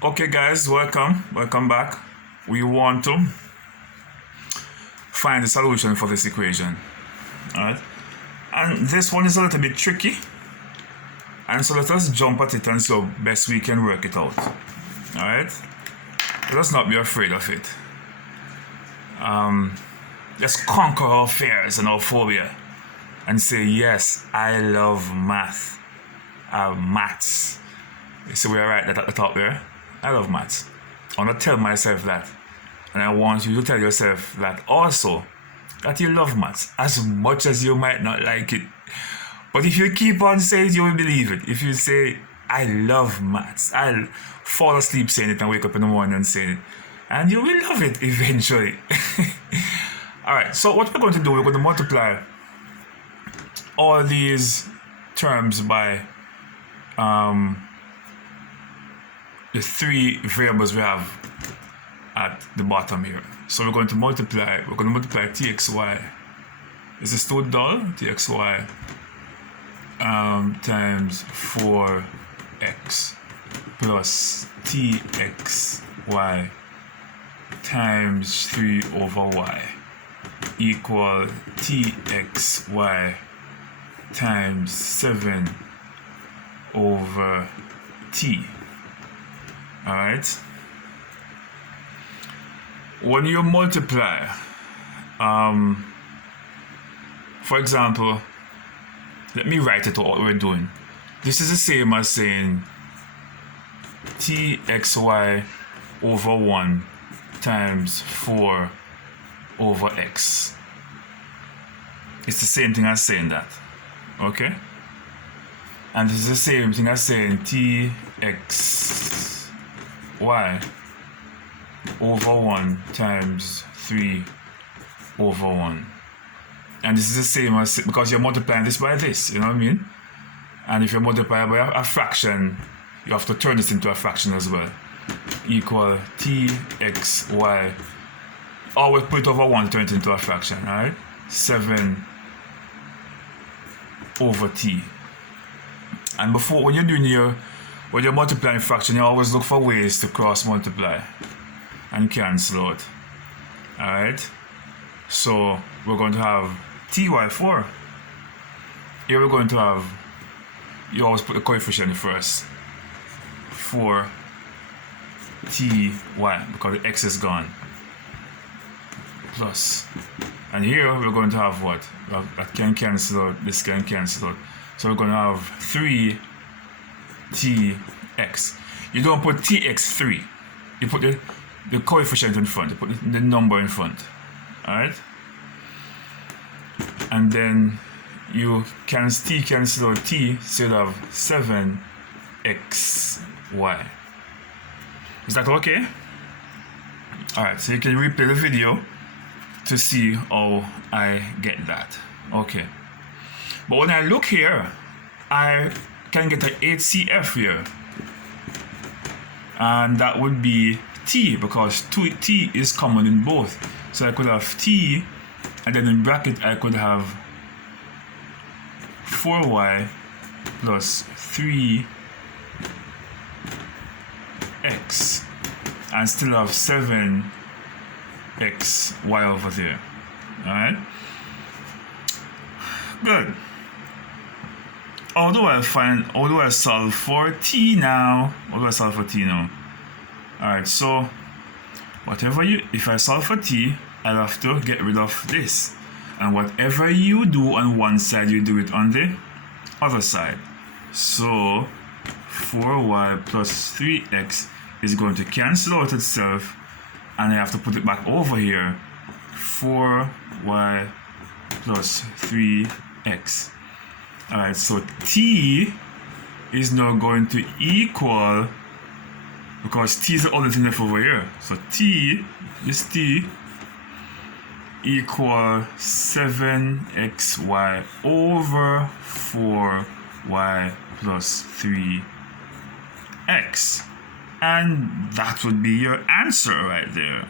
Okay guys, welcome back. We want to find the solution for this equation. Alright, and this one is a little bit tricky, and so let us jump at it and see how best we can work it out. Alright, let us not be afraid of it. Let's conquer our fears and our phobia and say, yes, I love math. Maths. You see where I write that at the top there? I love maths. I want to tell myself that. And I want you to tell yourself that also, that you love maths as much as you might not like it. But if you keep on saying it, you will believe it. If you say, I love maths, I'll fall asleep saying it and wake up in the morning and say it. And you will love it eventually. Alright, so what we're going to do, we're going to multiply all these terms by the three variables we have at the bottom here. So we're going to multiply txy. Is this too dull? Txy times 4x plus txy times 3 over y equal txy times 7 over t. Alright, when you multiply, for example, let me write it out what we're doing. This is the same as saying txy over 1 times 4 over x. It's the same thing as saying that, okay? And this is the same thing as saying txy over 1 times 3 over 1. And this is the same as, because you're multiplying this by this, you know what I mean? And if you multiply by a fraction, you have to turn this into a fraction as well. Equal txy, always put it over 1, turn it into a fraction, alright? 7 over t. And before, when you're multiplying fraction, you always look for ways to cross multiply and cancel out. Alright? So we're going to have ty4. Here we're going to have, you always put the coefficient first. 4 ty, because the x is gone. Plus. And here we're going to have what? That can cancel out, this can cancel out. So we're going to have 3 tx. You don't put tx3. You put the coefficient in front. You put the number in front. Alright? And then you cancel out t, so you have 7xy. Is that okay? Alright, so you can replay the video to see how I get that. Okay. But when I look here, I can get an HCF here. And that would be t, because t is common in both. So I could have t, and then in bracket I could have 4y plus 3x, and still have 7xy over there. Alright? Good. How do I solve for t now? Alright, so if I solve for t, I'll have to get rid of this. And whatever you do on one side, you do it on the other side. So 4y plus 3x is going to cancel out itself, and I have to put it back over here. 4y plus 3x. Alright, so t is now going to equal, because t is the only thing left over here. So this t equal 7xy over 4y plus 3x. And that would be your answer right there.